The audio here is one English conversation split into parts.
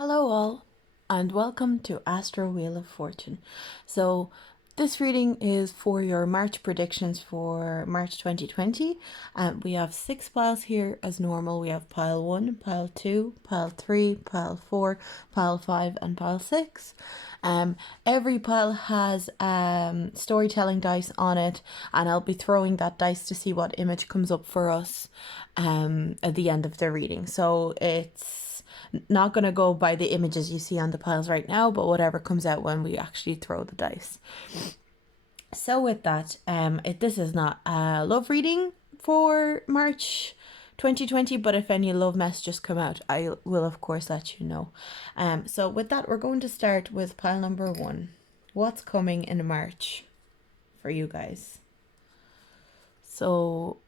Hello all, and welcome to Astro Wheel of Fortune. So this reading is for your March predictions for March 2020. We have 6 piles here as normal. We have pile 1, pile 2, pile 3, pile 4, pile 5, and pile 6. Every pile has storytelling dice on it, and I'll be throwing that dice to see what image comes up for us at the end of the reading. So it's not going to go by the images you see on the piles right now, but whatever comes out when we actually throw the dice. So with that, this is not a love reading for March 2020, but if any love messages come out, I will of course let you know. So with that, we're going to start with pile number 1. What's coming in March for you guys? So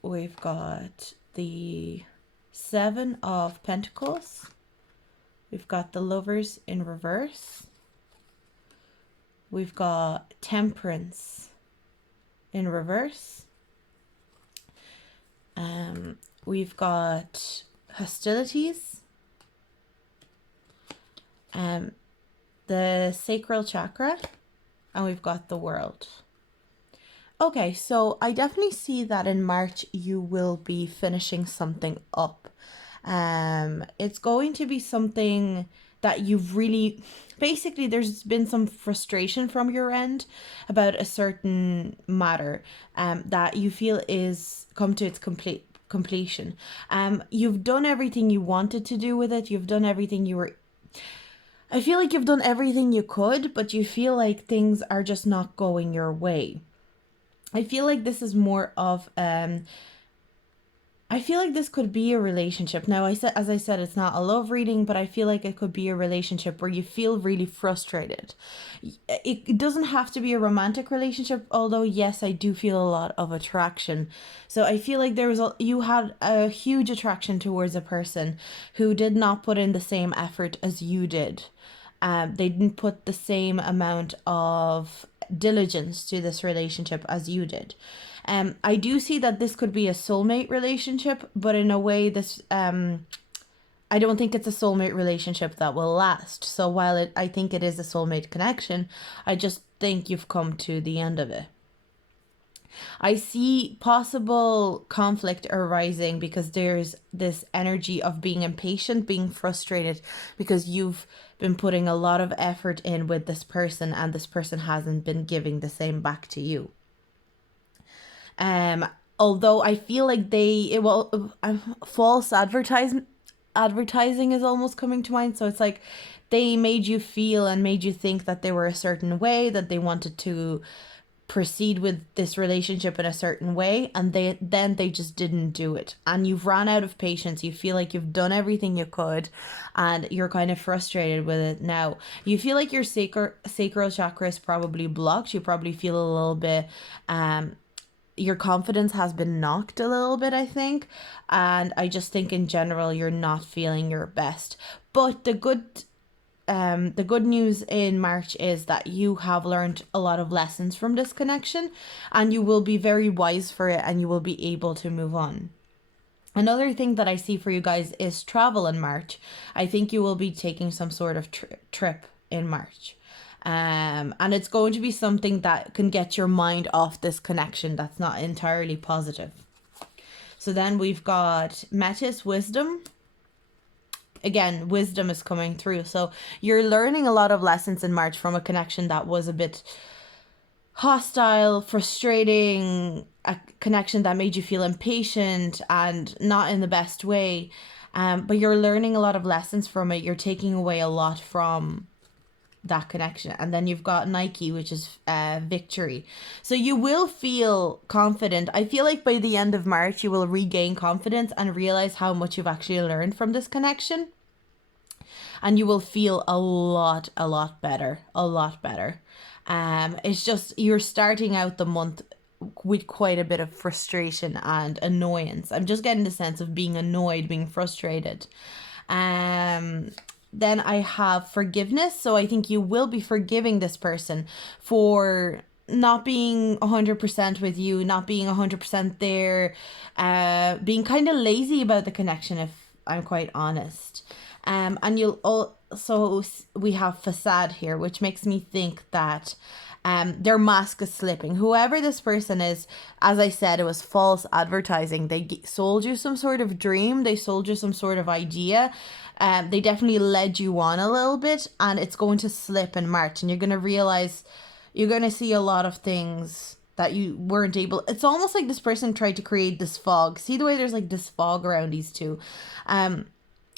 we've got the 7 of Pentacles. We've got the Lovers in reverse. We've got Temperance in reverse. We've got Hostilities. The Sacral Chakra. And we've got the World. Okay, so I definitely see that in March you will be finishing something up. It's going to be something that you've really, basically there's been some frustration from your end about a certain matter that you feel is come to its completion. You've done everything you wanted to do with it. You've done everything I feel like you've done everything you could, but you feel like things are just not going your way. I feel like this is more of I feel like this could be a relationship. Now, as I said, it's not a love reading, but I feel like it could be a relationship where you feel really frustrated. It doesn't have to be a romantic relationship, although yes, I do feel a lot of attraction. So I feel like you had a huge attraction towards a person who did not put in the same effort as you did. They didn't put the same amount of diligence to this relationship as you did. I do see that this could be a soulmate relationship, but in a way I don't think it's a soulmate relationship that will last. So while I think it is a soulmate connection, I just think you've come to the end of it. I see possible conflict arising because there's this energy of being impatient, being frustrated, because you've been putting a lot of effort in with this person and this person hasn't been giving the same back to you. Although I feel like false advertising is almost coming to mind. So it's like they made you feel and made you think that they were a certain way, that they wanted to proceed with this relationship in a certain way, and they just didn't do it, and you've run out of patience. You feel like you've done everything you could and you're kind of frustrated with it now. You feel like your sacral chakra is probably blocked. You probably feel a little bit your confidence has been knocked a little bit, I think. And I just think in general, you're not feeling your best. But the good news in March is that you have learned a lot of lessons from this connection and you will be very wise for it and you will be able to move on. Another thing that I see for you guys is travel in March. I think you will be taking some sort of trip in March. And it's going to be something that can get your mind off this connection that's not entirely positive. So then we've got Metis, wisdom. Again, wisdom is coming through. So you're learning a lot of lessons in March from a connection that was a bit hostile, frustrating, a connection that made you feel impatient and not in the best way. But you're learning a lot of lessons from it. You're taking away a lot from that connection. And then you've got Nike, which is victory. So you will feel confident. I feel like by the end of March you will regain confidence and realize how much you've actually learned from this connection, and you will feel a lot better. It's just you're starting out the month with quite a bit of frustration and annoyance. I'm just getting the sense of being annoyed, being frustrated. Then I have forgiveness. So I think you will be forgiving this person for not being 100% with you, not being 100% there, being kind of lazy about the connection, I'm quite honest. And you'll also, we have facade here, which makes me think that their mask is slipping. Whoever this person is, as I said, it was false advertising. They sold you some sort of dream. They sold you some sort of idea. They definitely led you on a little bit, and it's going to slip in March, and you're going to realize, you're going to see a lot of things that you weren't able. It's almost like this person tried to create this fog. See the way there's like this fog around these two.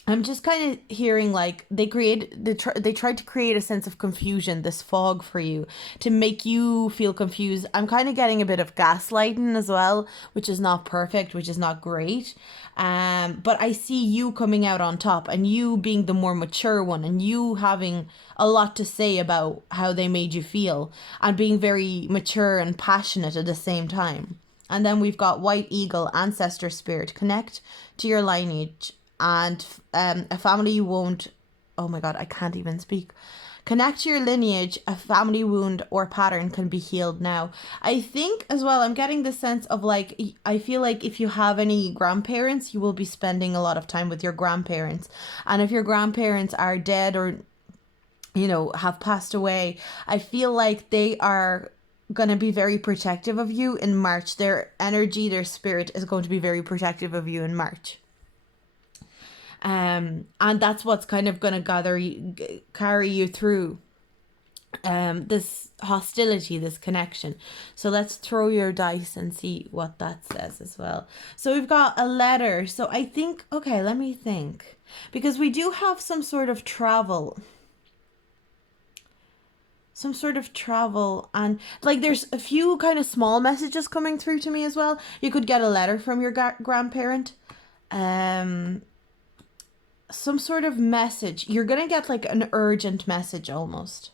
I'm just kind of hearing like they tried to create a sense of confusion, this fog for you, to make you feel confused. I'm kind of getting a bit of gaslighting as well, which is not perfect, which is not great. But I see you coming out on top, and you being the more mature one, and you having a lot to say about how they made you feel, and being very mature and passionate at the same time. And then we've got White Eagle, Ancestor Spirit. Connect to your lineage and a family wound. Oh my god, I can't even speak. Connect to your lineage. A family wound or pattern can be healed now. I think as well, I'm getting the sense of like, I feel like if you have any grandparents, you will be spending a lot of time with your grandparents. And if your grandparents are dead or, you know, have passed away, I feel like they are going to be very protective of you in March. Their energy, their spirit is going to be very protective of you in March. And that's what's kind of going to carry you through this hostility, this connection. So let's throw your dice and see what that says as well. So we've got a letter. So I think, okay, let me think. Because we do have some sort of travel. And like there's a few kind of small messages coming through to me as well. You could get a letter from your grandparent. Some sort of message. You're gonna get like an urgent message almost.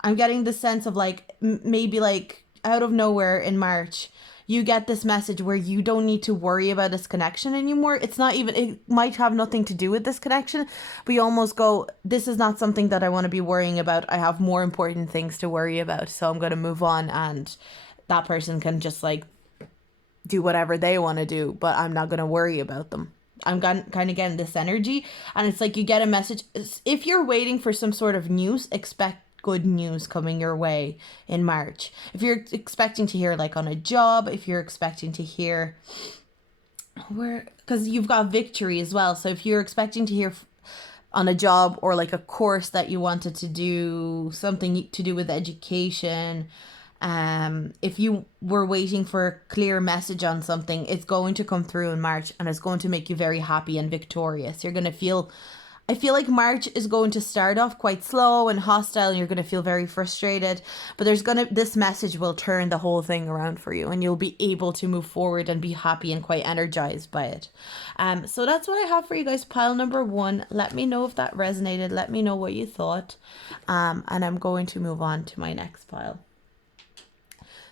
I'm getting the sense of like maybe like out of nowhere in March, you get this message where you don't need to worry about this connection anymore. It's not even, it might have nothing to do with this connection, but you almost go, this is not something that I want to be worrying about. I have more important things to worry about. So I'm going to move on, and that person can just like do whatever they want to do, but I'm not going to worry about them. I'm kind of getting this energy, and it's like you get a message. If you're waiting for some sort of news, expect good news coming your way in March. If you're expecting to hear like on a job, if you're expecting to hear because you've got victory as well. So if you're expecting to hear on a job or like a course that you wanted to do, something to do with education, if you were waiting for a clear message on something, it's going to come through in March, and it's going to make you very happy and victorious. You're going to feel, I feel like March is going to start off quite slow and hostile, and you're going to feel very frustrated, but this message will turn the whole thing around for you, and you'll be able to move forward and be happy and quite energized by it. So that's what I have for you guys. Pile number 1. Let me know if that resonated. Let me know what you thought. And I'm going to move on to my next pile.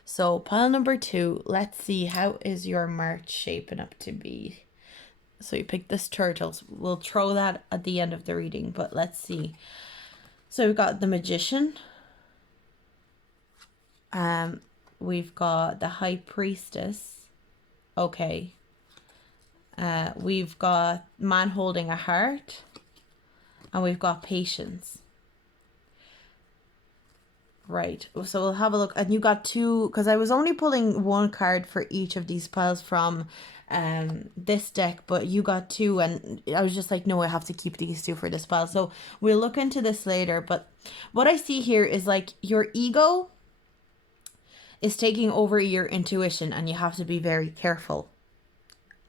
So pile number 2, let's see, how is your March shaping up to be? So you picked this turtle. So we'll throw that at the end of the reading, but let's see. So we've got the Magician. We've got the High Priestess. Okay. We've got Man Holding a Heart. And we've got Patience. Right, so we'll have a look. And you got 2, because I was only pulling 1 card for each of these piles from this deck, but you got 2, and I was just like, no, I have to keep these 2 for this pile. So we'll look into this later, but what I see here is like your ego is taking over your intuition, and you have to be very careful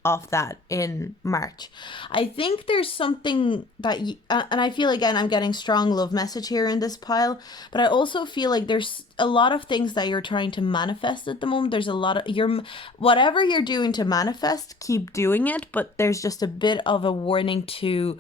of that in March. I think there's something that and I feel, again, I'm getting strong love message here in this pile, but I also feel like there's a lot of things that you're trying to manifest at the moment. There's a lot of whatever you're doing to manifest, keep doing it, but there's just a bit of a warning to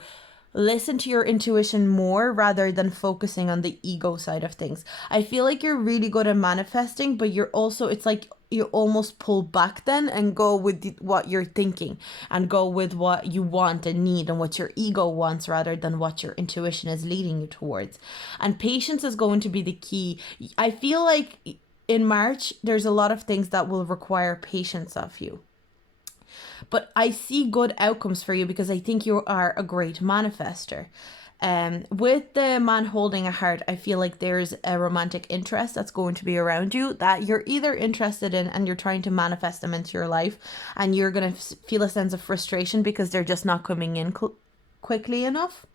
listen to your intuition more rather than focusing on the ego side of things. I feel like you're really good at manifesting, but you're also, it's like you almost pull back then and go with what you're thinking, and go with what you want and need and what your ego wants rather than what your intuition is leading you towards. And patience is going to be the key. I feel like in March, there's a lot of things that will require patience of you. But I see good outcomes for you because I think you are a great manifester. With the man holding a heart, I feel like there's a romantic interest that's going to be around you that you're either interested in and you're trying to manifest them into your life, and you're going to feel a sense of frustration because they're just not coming in quickly enough.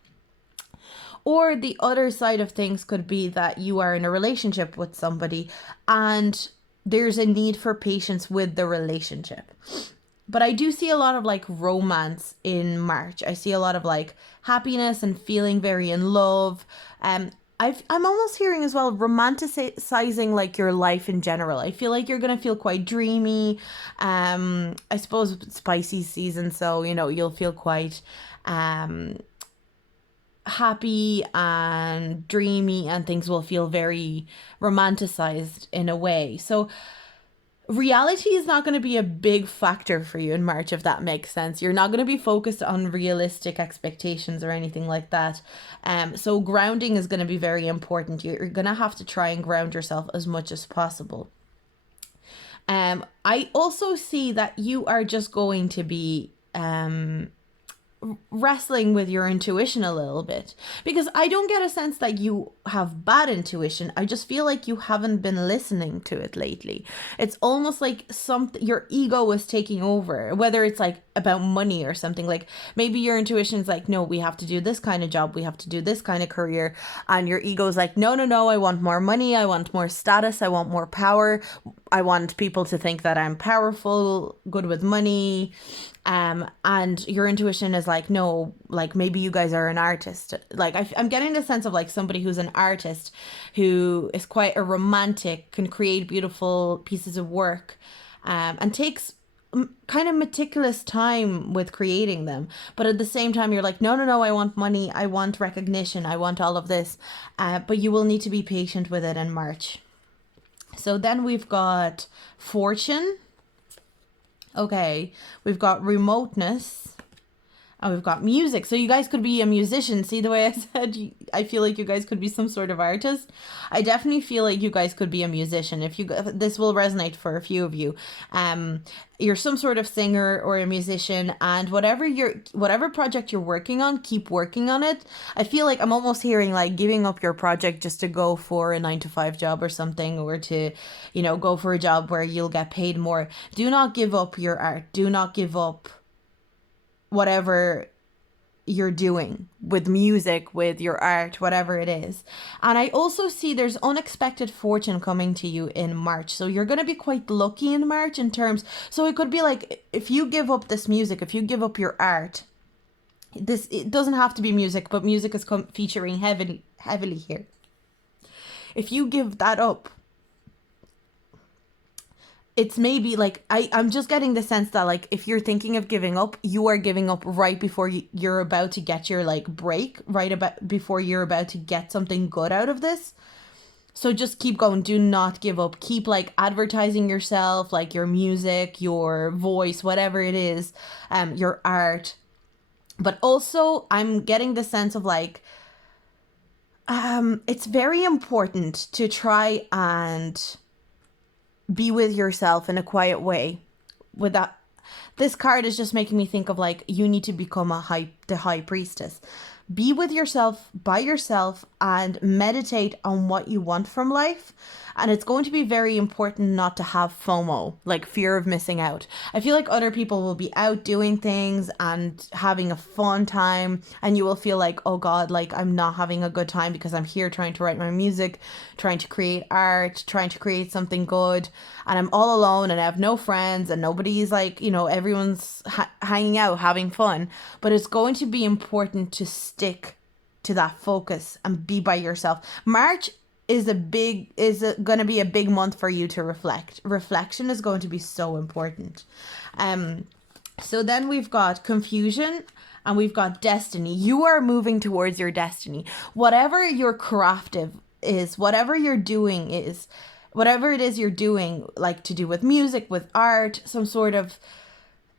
Or the other side of things could be that you are in a relationship with somebody and there's a need for patience with the relationship. But I do see a lot of like romance in March. I see a lot of like happiness and feeling very in love. I'm almost hearing as well romanticizing like your life in general. I feel like you're gonna feel quite dreamy. I suppose it's spicy season, so you know you'll feel quite happy and dreamy, and things will feel very romanticized in a way. So reality is not going to be a big factor for you in March, if that makes sense. You're not going to be focused on realistic expectations or anything like that. So grounding is going to be very important. You're going to have to try and ground yourself as much as possible. I also see that you are just going to be wrestling with your intuition a little bit, because I don't get a sense that you have bad intuition. I just feel like you haven't been listening to it lately. It's almost like something, your ego is taking over, whether it's like about money or something. Like maybe your intuition is like, no, we have to do this kind of job, we have to do this kind of career, and your ego is like, no, no, no, I want more money, I want more status, I want more power, I want people to think that I'm powerful, good with money. And your intuition is like, no, like maybe you guys are an artist. Like I'm getting the sense of like somebody who's an artist, who is quite a romantic, can create beautiful pieces of work, and takes kind of meticulous time with creating them. But at the same time, you're like, no, no, no, I want money, I want recognition, I want all of this. But you will need to be patient with it in March. So then we've got fortune. Okay, we've got remoteness, and we've got music. So you guys could be a musician. See the way I said, I feel like you guys could be some sort of artist. I definitely feel like you guys could be a musician. If this will resonate for a few of you. You're some sort of singer or a musician, and whatever project you're working on, keep working on it. I feel like I'm almost hearing like giving up your project just to go for a 9-to-5 job or something, or to, you know, go for a job where you'll get paid more. Do not give up your art. Do not give up whatever you're doing with music, with your art, whatever it is. And I also see there's unexpected fortune coming to you in March. So you're going to be quite lucky in March in terms. So it could be like, if you give up this music, if you give up your art, it doesn't have to be music, but music is featuring heavily here. If you give that up, it's maybe like, I'm just getting the sense that like if you're thinking of giving up, you are giving up right before you're about to get your like break, right about before you're about to get something good out of this. So just keep going. Do not give up. Keep like advertising yourself, like your music, your voice, whatever it is, your art. But also I'm getting the sense of like, it's very important to try and be with yourself in a quiet way. With that, this card is just making me think of like, you need to become the high priestess. Be with yourself, by yourself, and meditate on what you want from life. And it's going to be very important not to have FOMO, like fear of missing out. I feel like other people will be out doing things and having a fun time, and you will feel like, oh God, like I'm not having a good time because I'm here trying to write my music, trying to create art, trying to create something good, and I'm all alone and I have no friends and nobody's like, you know, everyone's hanging out, having fun. But it's going to be important to stick to that focus and be by yourself. March is going to be a big month for you to reflect. Reflection is going to be so important. So then we've got confusion and we've got destiny. You are moving towards your destiny. Whatever your craft is, whatever you're doing is, whatever it is you're doing, like to do with music, with art, some sort of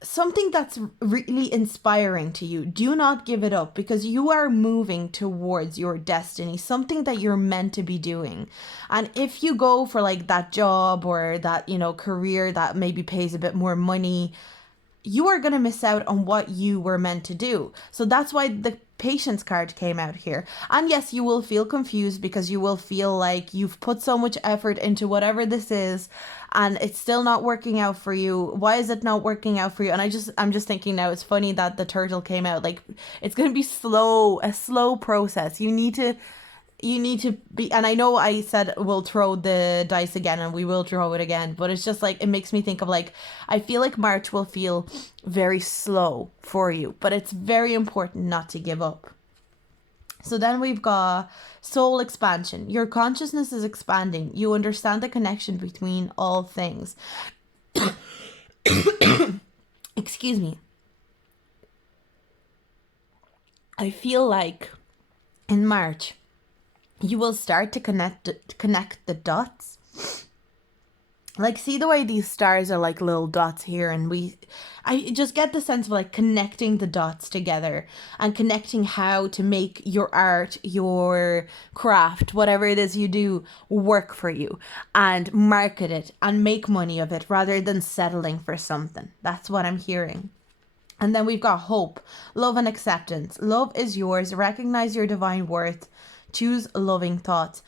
something that's really inspiring to you, do not give it up, because you are moving towards your destiny, something that you're meant to be doing. And if you go for like that job or that, you know, career that maybe pays a bit more money, you are going to miss out on what you were meant to do. So that's why the patience card came out here. And yes, you will feel confused because you will feel like you've put so much effort into whatever this is and it's still not working out for you. Why is it not working out for you? And I'm just thinking now, it's funny that the turtle came out. Like, it's going to be a slow process. You need to be, and I know I said we'll throw the dice again and we will throw it again, but it's just like, it makes me think of like, I feel like March will feel very slow for you, but it's very important not to give up. So then we've got soul expansion. Your consciousness is expanding. You understand the connection between all things. Excuse me. I feel like in March, you will start to connect the dots. Like, see the way these stars are like little dots here, and I just get the sense of like connecting the dots together and connecting how to make your art, your craft, whatever it is you do, work for you, and market it and make money of it rather than settling for something. That's what I'm hearing. And then we've got hope, love, and acceptance. Love is yours. Recognize your divine worth. Choose loving thoughts.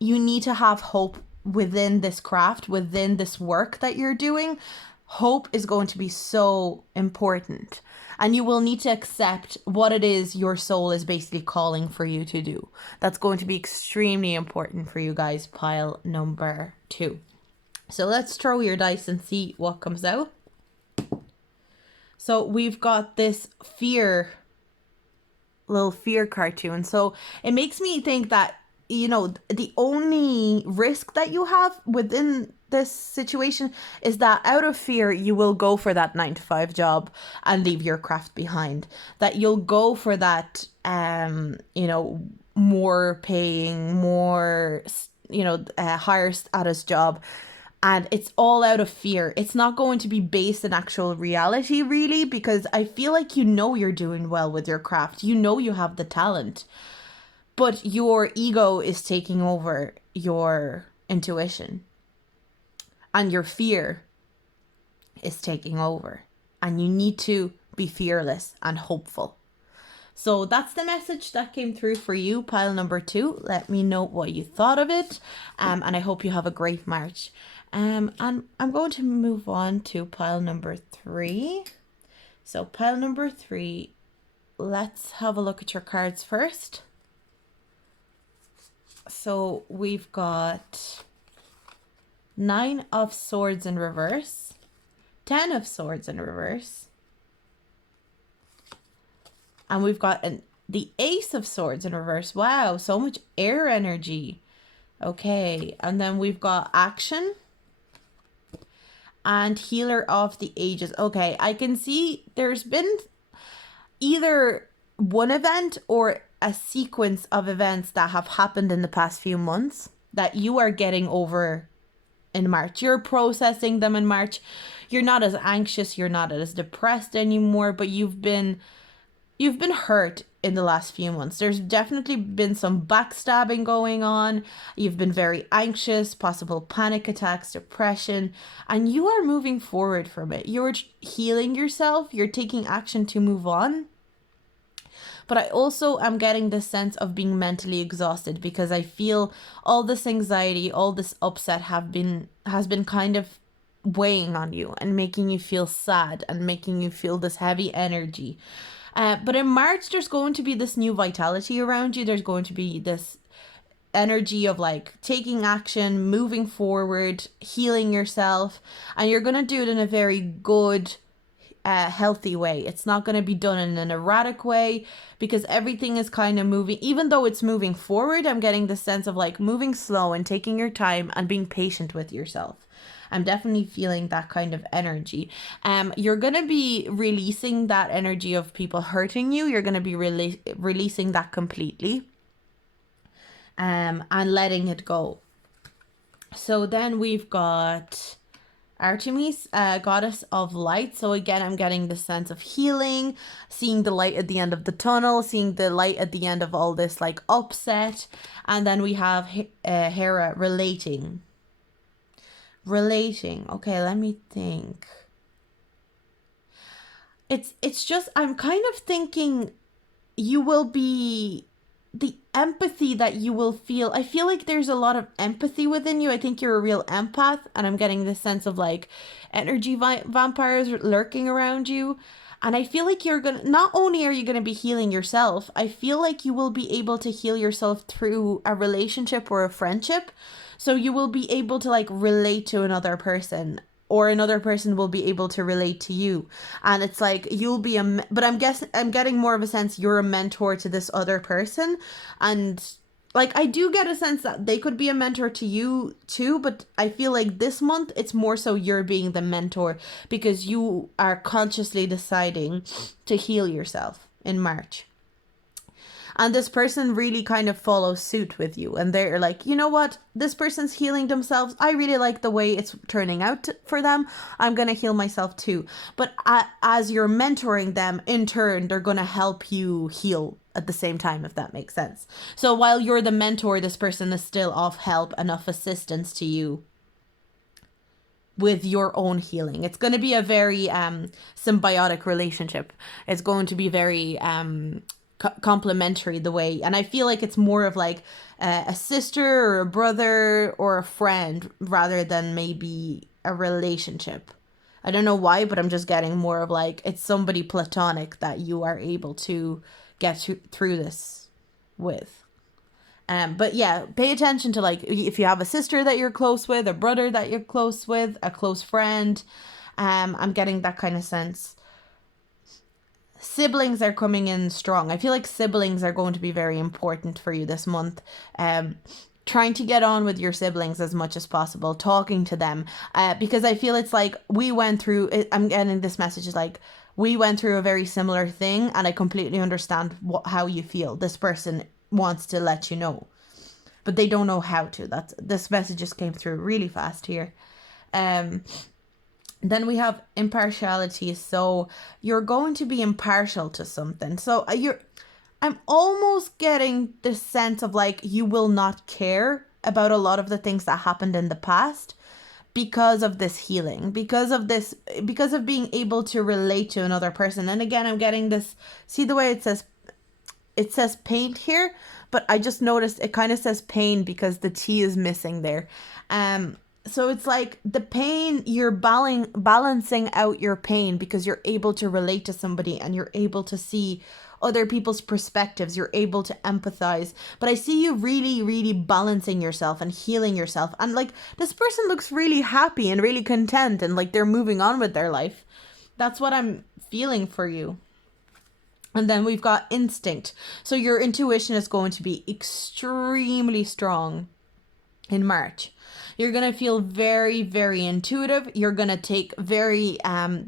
You need to have hope within this craft, within this work that you're doing. Hope is going to be so important. And you will need to accept what it is your soul is basically calling for you to do. That's going to be extremely important for you guys, pile number 2. So let's throw your dice and see what comes out. So we've got this little fear cartoon. So it makes me think that, you know, the only risk that you have within this situation is that out of fear, you will go for that 9-to-5 job and leave your craft behind. That you'll go for that, you know, more paying, more, you know, higher status job. And it's all out of fear. It's not going to be based in actual reality, really, because I feel like you know you're doing well with your craft. You know you have the talent. But your ego is taking over your intuition. And your fear is taking over. And you need to be fearless and hopeful. So that's the message that came through for you, pile number 2. Let me know what you thought of it. And I hope you have a great March. And I'm going to move on to pile number 3. So pile number 3, let's have a look at your cards first. So we've got 9 of Swords in reverse, 10 of Swords in reverse, and we've got the Ace of Swords in reverse. Wow, so much air energy. Okay, and then we've got Action and Healer of the Ages. Okay, I can see there's been either one event or a sequence of events that have happened in the past few months that you are getting over in March. You're processing them in March. You're not as anxious, you're not as depressed anymore, but you've been hurt in the last few months. There's definitely been some backstabbing going on. You've been very anxious, possible panic attacks, depression, and you are moving forward from it. You're healing yourself. You're taking action to move on. But I also am getting this sense of being mentally exhausted because I feel all this anxiety, all this upset has been kind of weighing on you and making you feel sad and making you feel this heavy energy. But in March, there's going to be this new vitality around you. There's going to be this energy of like taking action, moving forward, healing yourself, and you're going to do it in a very good, healthy way. It's not going to be done in an erratic way because everything is kind of moving. Even though it's moving forward, I'm getting the sense of like moving slow and taking your time and being patient with yourself. I'm definitely feeling that kind of energy. You're going to be releasing that energy of people hurting you. You're going to be releasing that completely, and letting it go. So then we've got Artemis, goddess of light. So again, I'm getting the sense of healing, seeing the light at the end of the tunnel, seeing the light at the end of all this like upset. And then we have Hera, relating. Okay, let me think. It's just, I'm kind of thinking you will be, the empathy that you will feel, I feel like there's a lot of empathy within you. I think you're a real empath, and I'm getting this sense of like energy vampires lurking around you. And I feel like you're gonna, not only are you gonna be healing yourself, I feel like you will be able to heal yourself through a relationship or a friendship. So you will be able to like relate to another person, or another person will be able to relate to you. And it's like you'll be but I'm guessing, I'm getting more of a sense you're a mentor to this other person. And like I do get a sense that they could be a mentor to you too, but I feel like this month it's more so you're being the mentor, because you are consciously deciding to heal yourself in March. And this person really kind of follows suit with you, and they're like, you know what, this person's healing themselves, I really like the way it's turning out for them, I'm gonna heal myself too. But as you're mentoring them, in turn they're gonna help you heal at the same time, if that makes sense. So while you're the mentor, this person is still of help and of assistance to you with your own healing. It's going to be a very symbiotic relationship. It's going to be very complementary the way, and I feel like it's more of like a sister or a brother or a friend rather than maybe a relationship. I don't know why, but I'm just getting more of like it's somebody platonic that you are able to get through this with. But yeah, pay attention to like if you have a sister that you're close with, a brother that you're close with, a close friend. I'm getting that kind of sense. Siblings are coming in strong. I feel like siblings are going to be very important for you this month. Trying to get on with your siblings as much as possible, talking to them, because I feel it's like we went through it. I'm getting this message is like we went through a very similar thing, and I completely understand how you feel. This person wants to let you know, but they don't know how to. That's, this message just came through really fast here. Then we have impartiality. So you're going to be impartial to something. So I'm almost getting this sense of like you will not care about a lot of the things that happened in the past because of this healing, because of this, because of being able to relate to another person. And again, I'm getting this, see the way it says paint here, but I just noticed it kind of says pain because the T is missing there. So it's like the pain, you're balancing out your pain because you're able to relate to somebody and you're able to see other people's perspectives. You're able to empathize. But I see you really, really balancing yourself and healing yourself. And like this person looks really happy and really content and like they're moving on with their life. That's what I'm feeling for you. And then we've got instinct. So your intuition is going to be extremely strong in March. You're going to feel very, very intuitive. You're going to take very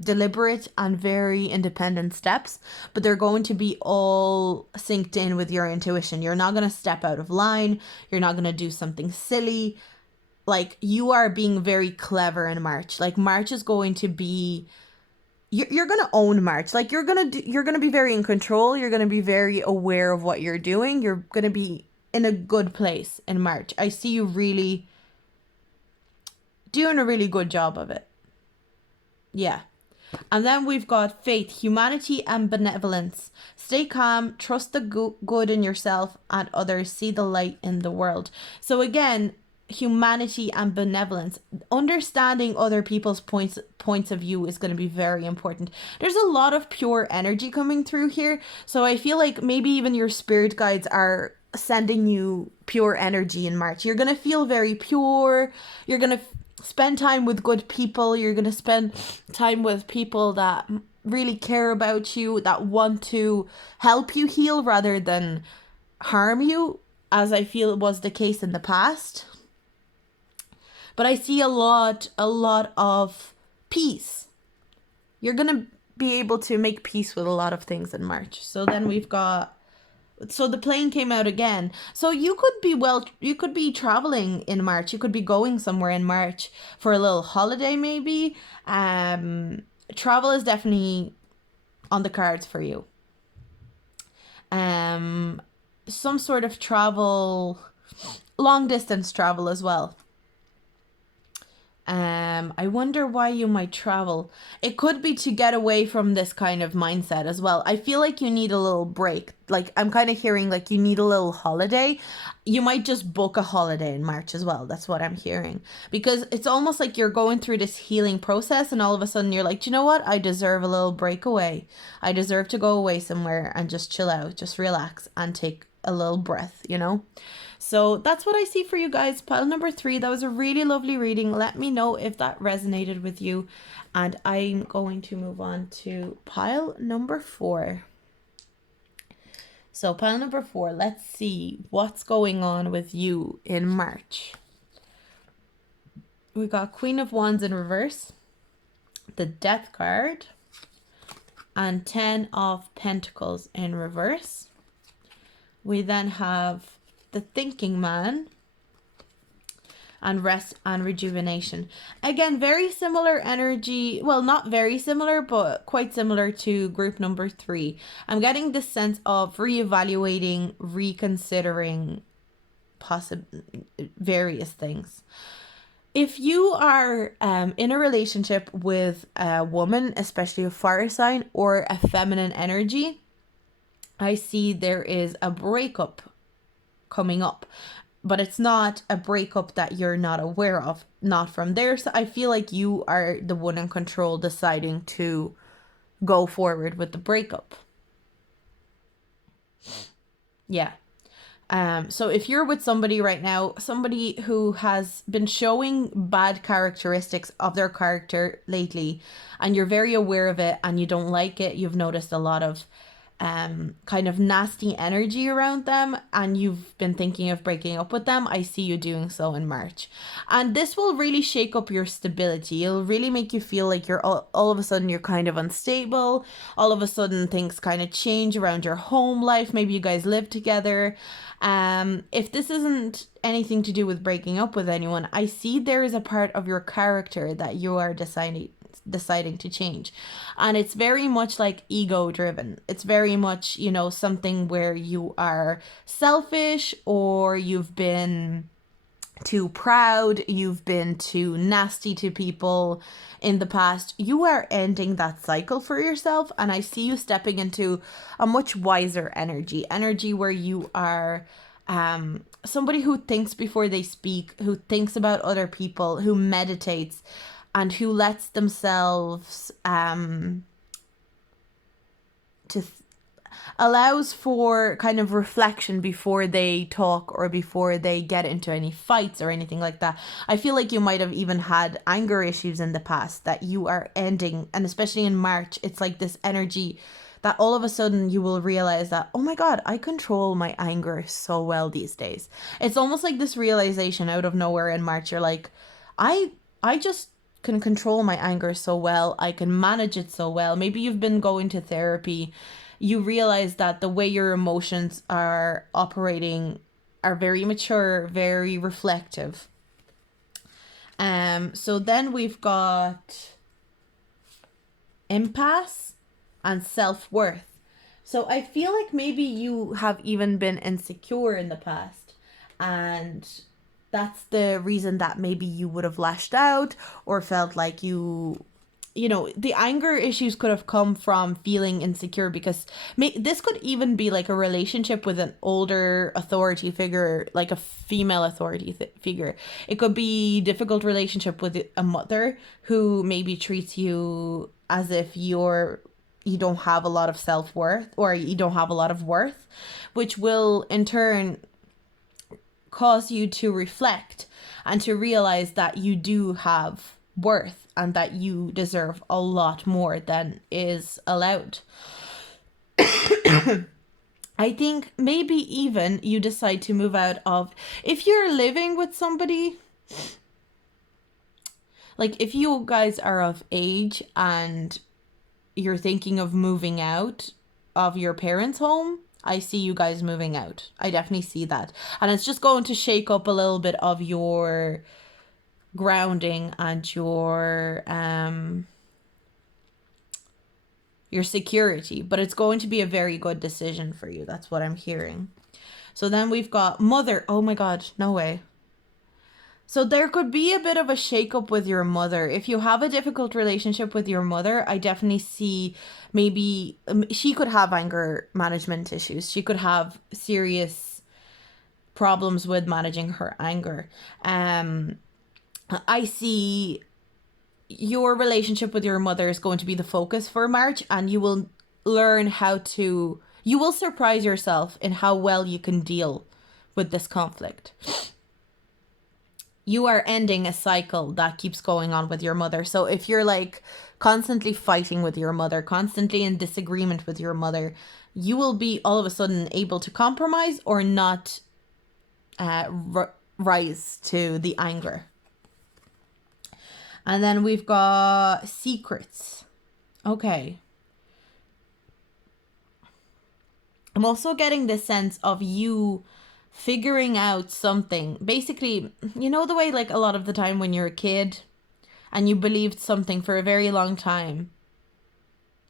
deliberate and very independent steps, but they're going to be all synced in with your intuition. You're not going to step out of line. You're not going to do something silly. Like you are being very clever in March. Like March is going to be, you're going to own March. Like you're going to be very in control. You're going to be very aware of what you're doing. You're going to be in a good place in March. I see you really doing a really good job of it. Yeah. And then we've got faith, humanity, and benevolence. Stay calm, trust the good in yourself and others, see the light in the world. So again, humanity and benevolence, understanding other people's points of view is going to be very important. There's a lot of pure energy coming through here, so I feel like maybe even your spirit guides are sending you pure energy in March. You're going to feel very pure. You're going to spend time with good people. You're going to spend time with people that really care about you, that want to help you heal rather than harm you, as I feel it was the case in the past. But I see a lot of peace. You're going to be able to make peace with a lot of things in March. So then we've got, so the plane came out again. So you could be traveling in March. You could be going somewhere in March for a little holiday maybe. Travel is definitely on the cards for you. Some sort of travel, long distance travel as well. I wonder why you might travel. It could be to get away from this kind of mindset as well. I feel like you need a little break. Like, I'm kind of hearing like you need a little holiday. You might just book a holiday in March as well. That's what I'm hearing. Because it's almost like you're going through this healing process, and all of a sudden you're like, "Do you know what? I deserve a little breakaway. I deserve to go away somewhere and just chill out, just relax and take a little breath, you know?" So that's what I see for you guys. Pile number 3, that was a really lovely reading. Let me know if that resonated with you. And I'm going to move on to pile number 4. So pile number 4, let's see what's going on with you in March. We got Queen of Wands in reverse, the Death card, and 10 of Pentacles in reverse. We then have the Thinking Man and Rest and Rejuvenation. Again, very similar energy. Well, not very similar, but quite similar to group number 3. I'm getting this sense of reevaluating, reconsidering various things. If you are in a relationship with a woman, especially a fire sign or a feminine energy, I see there is a breakup coming up, but it's not a breakup that you're not aware of, not from there. So I feel like you are the one in control deciding to go forward with the breakup. Yeah. So if you're with somebody right now, somebody who has been showing bad characteristics of their character lately, and you're very aware of it and you don't like it, you've noticed a lot of kind of nasty energy around them, and you've been thinking of breaking up with them, I see you doing so in March. And this will really shake up your stability. It'll really make you feel like you're all of a sudden you're kind of unstable. All of a sudden things kind of change around your home life. Maybe you guys live together. If this isn't anything to do with breaking up with anyone, I see there is a part of your character that you are deciding to change, and it's very much like ego driven. It's very much, you know, something where you are selfish, or you've been too proud, you've been too nasty to people in the past. You are ending that cycle for yourself, and I see you stepping into a much wiser energy where you are somebody who thinks before they speak, who thinks about other people, who meditates, and who lets themselves allows for kind of reflection before they talk or before they get into any fights or anything like that. I feel like you might have even had anger issues in the past that you are ending, and especially in March, it's like this energy that all of a sudden you will realize that, oh my God, I control my anger so well these days. It's almost like this realization out of nowhere in March. You're like, I just can control my anger so well. I can manage it so well. Maybe you've been going to therapy. You realize that the way your emotions are operating are very mature, very reflective. So then we've got impasse and self-worth. So I feel like maybe you have even been insecure in the past, and that's the reason that maybe you would have lashed out or felt like you know, the anger issues could have come from feeling insecure, because this could even be like a relationship with an older authority figure, like a female authority figure. It could be difficult relationship with a mother who maybe treats you as if you don't have a lot of self-worth, or you don't have a lot of worth, which will in turn cause you to reflect and to realize that you do have worth and that you deserve a lot more than is allowed. I think maybe even you decide to move out of, if you're living with somebody, like if you guys are of age and you're thinking of moving out of your parents' home, I see you guys moving out. I definitely see that. And it's just going to shake up a little bit of your grounding and your security, but it's going to be a very good decision for you. That's what I'm hearing. So then we've got mother. Oh my God, no way. So there could be a bit of a shakeup with your mother. If you have a difficult relationship with your mother, I definitely see maybe she could have anger management issues. She could have serious problems with managing her anger. I see your relationship with your mother is going to be the focus for March, and you will learn you will surprise yourself in how well you can deal with this conflict. You are ending a cycle that keeps going on with your mother. So if you're like constantly fighting with your mother, constantly in disagreement with your mother, you will be all of a sudden able to compromise or not rise to the anger. And then we've got secrets. Okay. I'm also getting this sense of you figuring out something. Basically, you know the way like a lot of the time when you're a kid and you believed something for a very long time.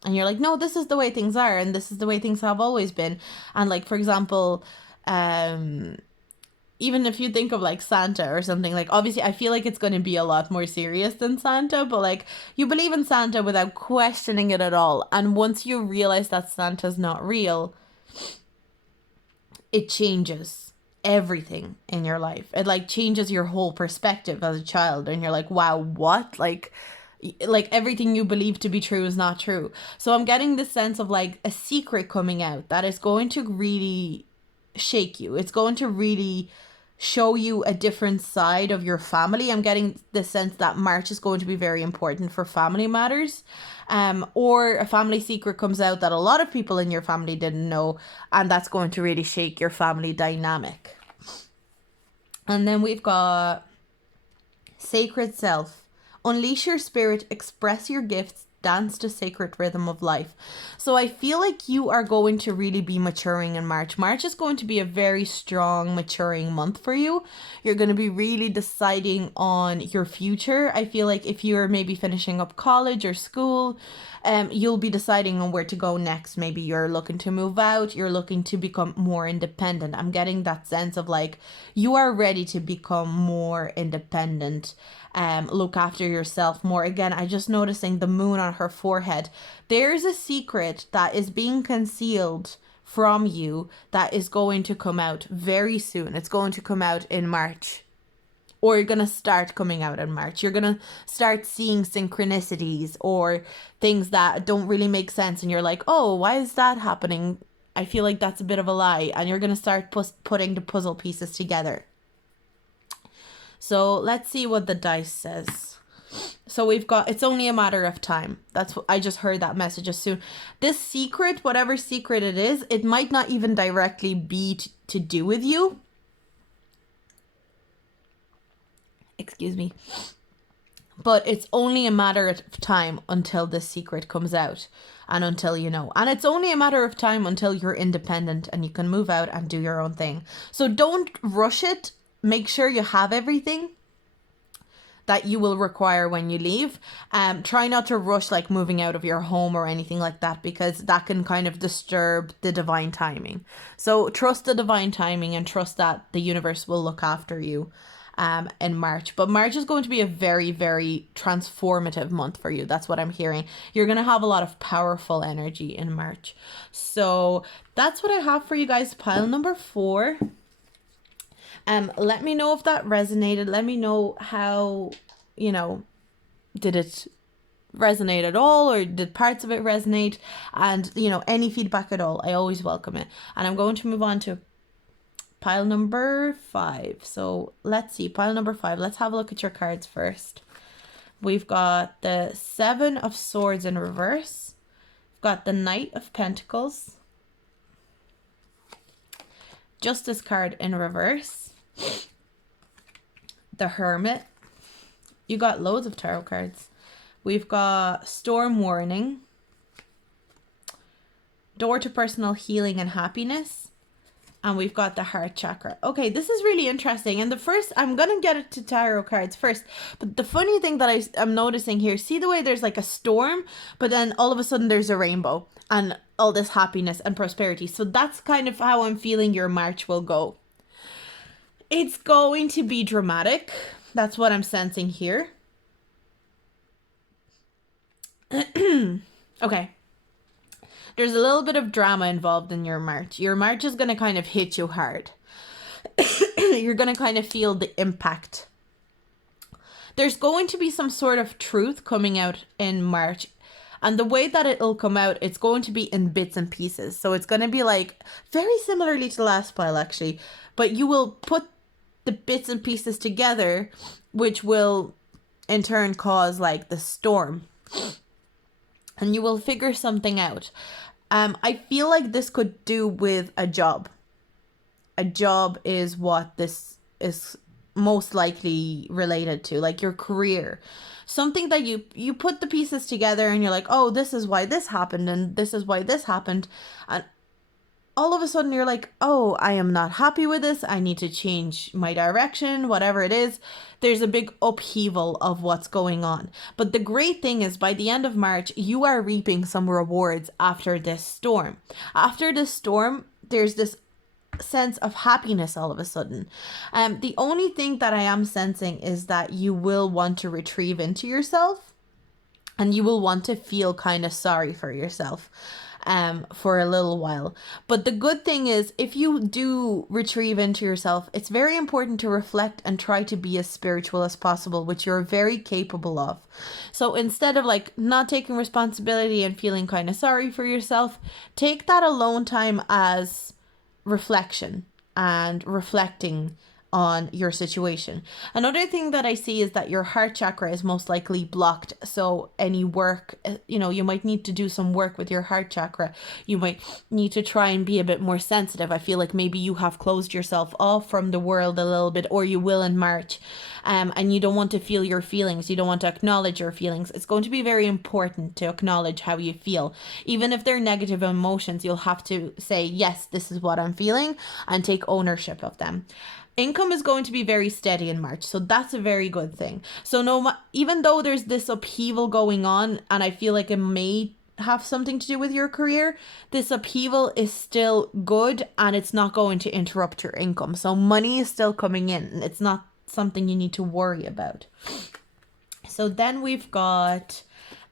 And you're like, no, this is the way things are and this is the way things have always been. And like, for example, even if you think of like Santa or something, like obviously I feel like it's going to be a lot more serious than Santa, but like you believe in Santa without questioning it at all. And once you realize that Santa's not real, it changes everything in your life. It like changes your whole perspective as a child, and you're like, wow, what? Like everything you believe to be true is not true. So I'm getting this sense of like a secret coming out that is going to really shake you. It's going to really show you a different side of your family. I'm getting the sense that March is going to be very important for family matters. Or a family secret comes out that a lot of people in your family didn't know, and that's going to really shake your family dynamic. And then we've got sacred self. Unleash your spirit, express your gifts, dance to sacred rhythm of life. So I feel like you are going to really be maturing in March. March is going to be a very strong maturing month for you. You're going to be really deciding on your future. I feel like if you're maybe finishing up college or school, you'll be deciding on where to go next. Maybe you're looking to move out, you're looking to become more independent. I'm getting that sense of like you are ready to become more independent. Look after yourself more. Again, I just noticing the moon on her forehead. There's a secret that is being concealed from you that is going to come out very soon. It's going to come out in March. Or you're going to start coming out in March. You're going to start seeing synchronicities or things that don't really make sense. And you're like, oh, why is that happening? I feel like that's a bit of a lie. And you're going to start putting the puzzle pieces together. So let's see what the dice says. So we've got, it's only a matter of time. That's what I just heard that message as soon. This secret, whatever secret it is, it might not even directly be to do with you. Excuse me. But it's only a matter of time until this secret comes out and until you know. And it's only a matter of time until you're independent and you can move out and do your own thing. So don't rush it. Make sure you have everything that you will require when you leave. Try not to rush like moving out of your home or anything like that, because that can kind of disturb the divine timing. So trust the divine timing and trust that the universe will look after you in March. But March is going to be a very, very transformative month for you. That's what I'm hearing. You're going to have a lot of powerful energy in March. So that's what I have for you guys. Pile number 4. Let me know if that resonated. Let me know how, did it resonate at all, or did parts of it resonate? And, any feedback at all, I always welcome it. And I'm going to move on to pile number 5. So let's see, pile number 5. Let's have a look at your cards first. We've got the 7 of Swords in reverse. We've got the Knight of Pentacles. Justice card in reverse. The Hermit. You got loads of tarot cards. We've got Storm Warning. Door to Personal Healing and Happiness. And we've got the Heart Chakra. Okay, this is really interesting. And I'm going to get it to tarot cards first. But the funny thing that I'm noticing here, see the way there's like a storm, but then all of a sudden there's a rainbow and all this happiness and prosperity. So that's kind of how I'm feeling your March will go. It's going to be dramatic. That's what I'm sensing here. Okay. There's a little bit of drama involved in your March. Your March is going to kind of hit you hard. You're going to kind of feel the impact. There's going to be some sort of truth coming out in March. And the way that it'll come out, it's going to be in bits and pieces. So it's going to be like very similarly to the last pile, actually. But you will put the bits and pieces together, which will in turn cause like the storm. And you will figure something out. I feel like this could do with a job. A job is what this is most likely related to, like your career. Something that you put the pieces together and you're like, oh, this is why this happened and this is why this happened. And all of a sudden you're like, oh, I am not happy with this. I need to change my direction, whatever it is. There's a big upheaval of what's going on. But the great thing is by the end of March, you are reaping some rewards after this storm. After this storm, there's this sense of happiness all of a sudden. The only thing that I am sensing is that you will want to retrieve into yourself and you will want to feel kind of sorry for yourself for a little while. But the good thing is, if you do retrieve into yourself, it's very important to reflect and try to be as spiritual as possible, which you're very capable of. So instead of like not taking responsibility and feeling kind of sorry for yourself, take that alone time as reflection and reflecting on your situation. Another thing that I see is that your heart chakra is most likely blocked. So any work, you might need to do some work with your heart chakra. You might need to try and be a bit more sensitive. I feel like maybe you have closed yourself off from the world a little bit, or you will in March. And you don't want to feel your feelings. You don't want to acknowledge your feelings. It's going to be very important to acknowledge how you feel. Even if they're negative emotions, you'll have to say, yes, this is what I'm feeling, and take ownership of them. Income is going to be very steady in March, so that's a very good thing. So even though there's this upheaval going on, and I feel like it may have something to do with your career, this upheaval is still good and it's not going to interrupt your income. So money is still coming in. It's not something you need to worry about. So then we've got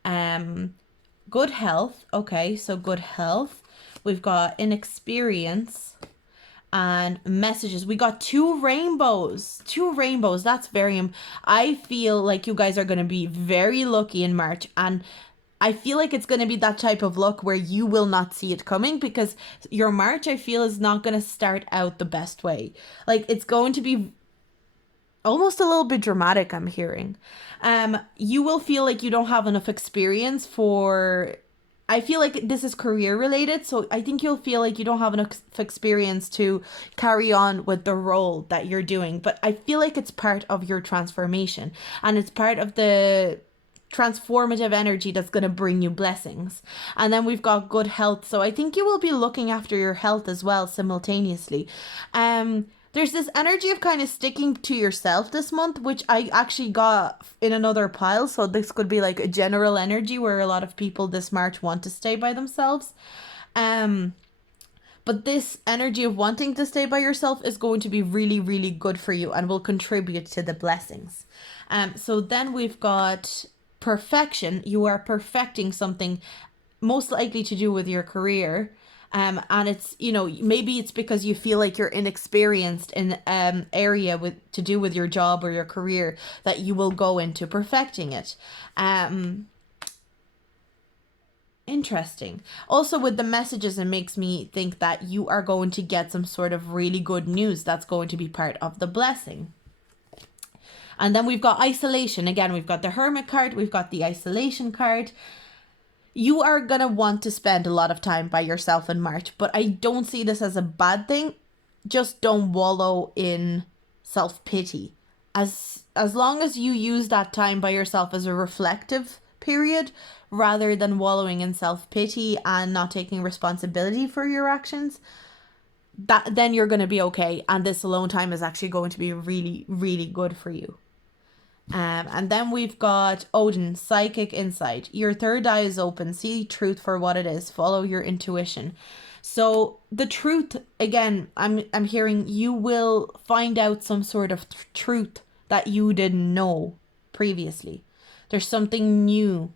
good health. Okay, so good health. We've got inexperience and messages. We got two rainbows. That's I feel like you guys are going to be very lucky in March, and I feel like it's going to be that type of luck where you will not see it coming, because your March, I feel, is not going to start out the best way. Like, it's going to be almost a little bit dramatic, I'm hearing. You will feel like you don't have enough experience for... I feel like this is career related, so I think you'll feel like you don't have enough experience to carry on with the role that you're doing. But I feel like it's part of your transformation, and it's part of the transformative energy that's going to bring you blessings. And then we've got good health, so I think you will be looking after your health as well simultaneously. There's this energy of kind of sticking to yourself this month, which I actually got in another pile. So this could be like a general energy where a lot of people this March want to stay by themselves. But this energy of wanting to stay by yourself is going to be really, really good for you and will contribute to the blessings. So then we've got perfection. You are perfecting something most likely to do with your career. And it's, maybe it's because you feel like you're inexperienced in area to do with your job or your career that you will go into perfecting it. Interesting. Also with the messages, it makes me think that you are going to get some sort of really good news that's going to be part of the blessing. And then we've got isolation. Again, we've got the Hermit card. We've got the isolation card. You are going to want to spend a lot of time by yourself in March, but I don't see this as a bad thing. Just don't wallow in self-pity. As long as you use that time by yourself as a reflective period, rather than wallowing in self-pity and not taking responsibility for your actions, then you're going to be okay. And this alone time is actually going to be really, really good for you. And then we've got Odin, psychic insight. Your third eye is open. See truth for what it is. Follow your intuition. So the truth, again, I'm hearing you will find out some sort of truth that you didn't know previously. There's something new,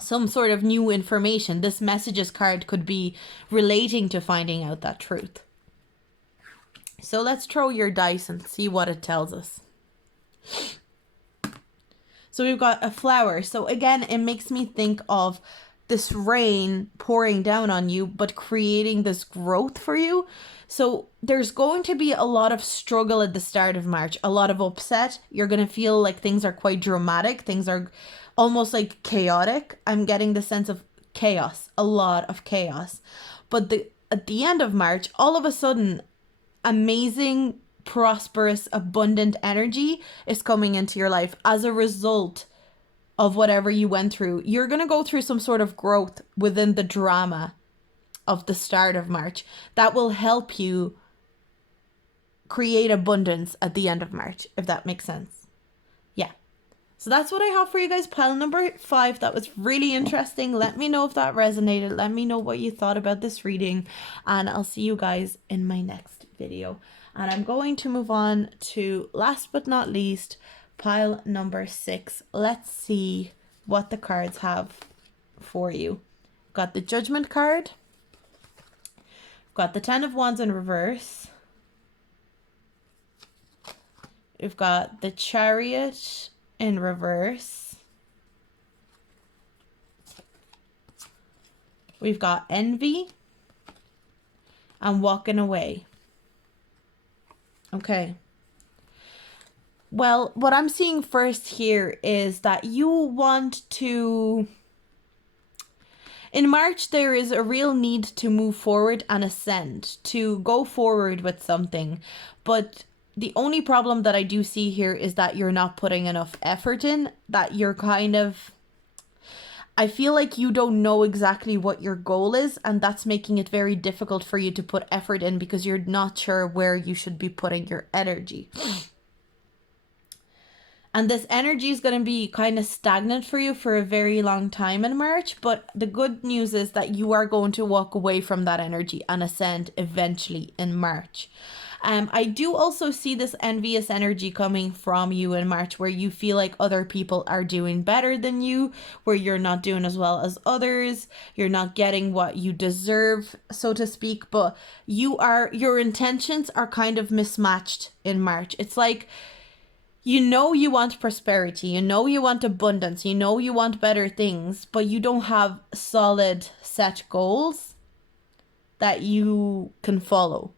some sort of new information. This messages card could be relating to finding out that truth. So let's throw your dice and see what it tells us. So we've got a flower. So again, it makes me think of this rain pouring down on you, but creating this growth for you. So there's going to be a lot of struggle at the start of March, a lot of upset. You're going to feel like things are quite dramatic. Things are almost like chaotic. I'm getting the sense of chaos, a lot of chaos. But at the end of March, all of a sudden, amazing, prosperous, abundant energy is coming into your life as a result of whatever you went through. You're going to go through some sort of growth within the drama of the start of March that will help you create abundance at the end of March, if that makes sense. Yeah. So that's what I have for you guys. Pile number 5. That was really interesting. Let me know if that resonated. Let me know what you thought about this reading. And I'll see you guys in my next video. And I'm going to move on to, last but not least, pile number 6. Let's see what the cards have for you. Got the Judgment card. Got the 10 of Wands in reverse. We've got the Chariot in reverse. We've got Envy and Walking Away. Okay. Well, what I'm seeing first here is that you want to... In March, there is a real need to move forward and ascend, to go forward with something. But the only problem that I do see here is that you're not putting enough effort in, that you're kind of... I feel like you don't know exactly what your goal is, and that's making it very difficult for you to put effort in because you're not sure where you should be putting your energy. And this energy is going to be kind of stagnant for you for a very long time in March. But the good news is that you are going to walk away from that energy and ascend eventually in March. I do also see this envious energy coming from you in March, where you feel like other people are doing better than you, where you're not doing as well as others, you're not getting what you deserve, so to speak, but your intentions are kind of mismatched in March. It's like, you know you want prosperity, you know you want abundance, you know you want better things, but you don't have solid set goals that you can follow,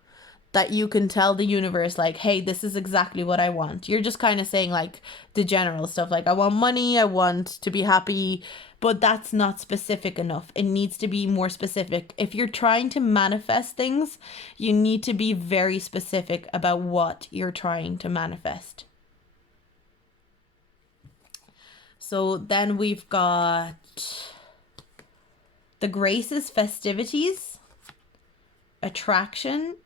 that you can tell the universe, like, hey, this is exactly what I want. You're just kind of saying like the general stuff, like, I want money, I want to be happy, but that's not specific enough. It needs to be more specific. If you're trying to manifest things, you need to be very specific about what you're trying to manifest. So then we've got the Graces, festivities, attraction,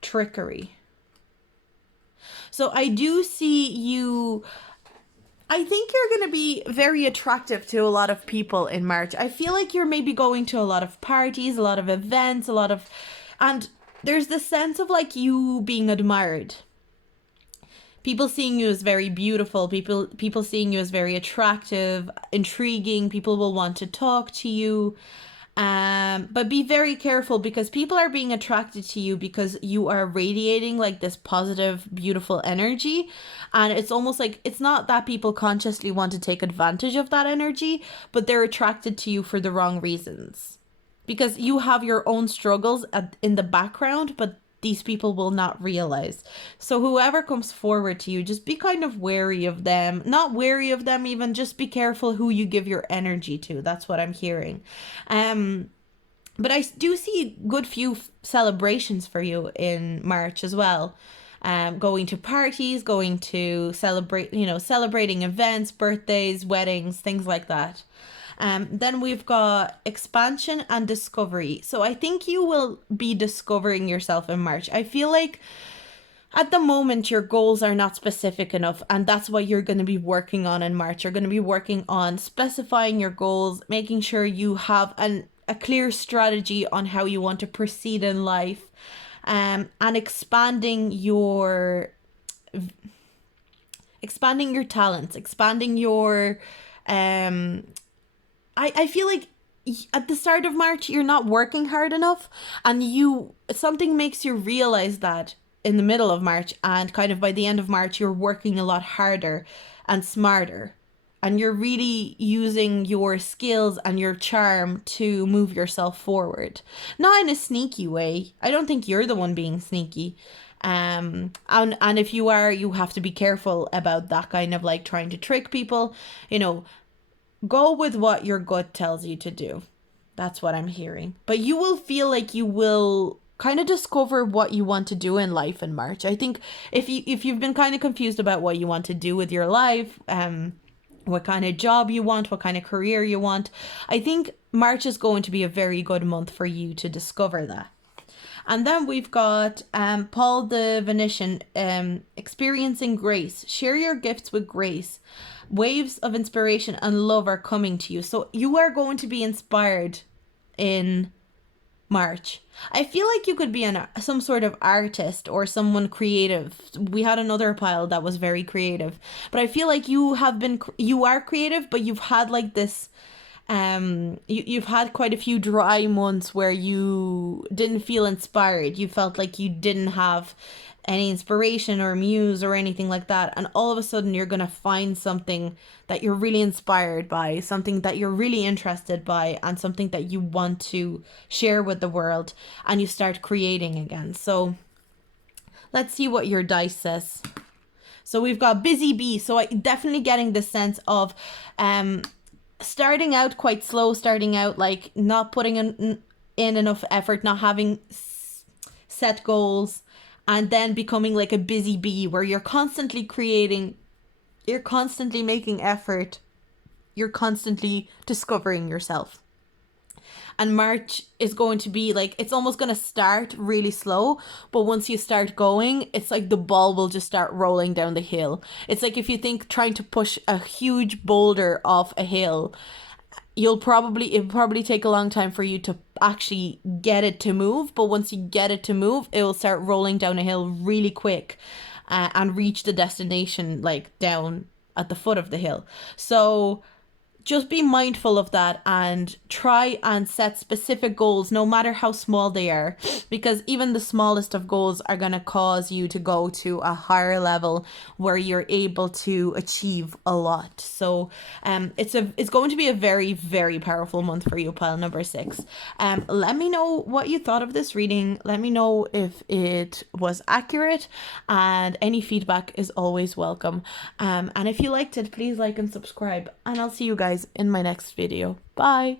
trickery. So I do see you, I think you're going to be very attractive to a lot of people in March. I feel like you're maybe going to a lot of parties, a lot of events, and there's this sense of like you being admired. People seeing you as very beautiful, people seeing you as very attractive, intriguing, people will want to talk to you. But be very careful, because people are being attracted to you because you are radiating like this positive, beautiful energy. And it's almost like, it's not that people consciously want to take advantage of that energy, but they're attracted to you for the wrong reasons. Because you have your own struggles in the background, but these people will not realize. So whoever comes forward to you, just be kind of wary of them. Not wary of them even, just be careful who you give your energy to. That's what I'm hearing. But I do see good few celebrations for you in March as well. Going to parties, going to celebrating events, birthdays, weddings, things like that. Then we've got expansion and discovery. So I think you will be discovering yourself in March. I feel like at the moment your goals are not specific enough, and that's what you're going to be working on in March. You're going to be working on specifying your goals, making sure you have a clear strategy on how you want to proceed in life, and expanding your expanding your talents, expanding your I feel like at the start of March you're not working hard enough, and something makes you realize that in the middle of March, and kind of by the end of March you're working a lot harder and smarter, and you're really using your skills and your charm to move yourself forward. Not in a sneaky way. I don't think you're the one being sneaky. And if you are, you have to be careful about that kind of like trying to trick people. You know, go with what your gut tells you to do. That's what I'm hearing. But you will feel like you will kind of discover what you want to do in life in March. I think if you've been kind of confused about what you want to do with your life, what kind of job you want, what kind of career you want, I think March is going to be a very good month for you to discover that. And then we've got Paul the Venetian, experiencing grace. Share your gifts with grace. Waves of inspiration and love are coming to you. So you are going to be inspired in March. I feel like you could be some sort of artist or someone creative. We had another pile that was very creative. But I feel like you are creative, but you've had like this you've had quite a few dry months where you didn't feel inspired. You felt like you didn't have any inspiration or muse or anything like that, and all of a sudden you're gonna find something that you're really inspired by, something that you're really interested by, and something that you want to share with the world, and you start creating again. So let's see what your dice says. So we've got busy bee. So I definitely getting the sense of starting out quite slow, starting out like not putting in enough effort, not having set goals, and then becoming like a busy bee where you're constantly creating, you're constantly making effort, you're constantly discovering yourself. And March is going to be like, it's almost going to start really slow, but once you start going, it's like the ball will just start rolling down the hill. It's like if you think trying to push a huge boulder off a hill, it'll probably take a long time for you to actually get it to move, but once you get it to move, it will start rolling down a hill really quick, and reach the destination like down at the foot of the hill. So just be mindful of that and try and set specific goals, no matter how small they are, because even the smallest of goals are going to cause you to go to a higher level where you're able to achieve a lot. So it's going to be a very, very powerful month for you, pile number 6. Let me know what you thought of this reading. Let me know if it was accurate, and any feedback is always welcome. And if you liked it, please like and subscribe, and I'll see you guys in my next video. Bye.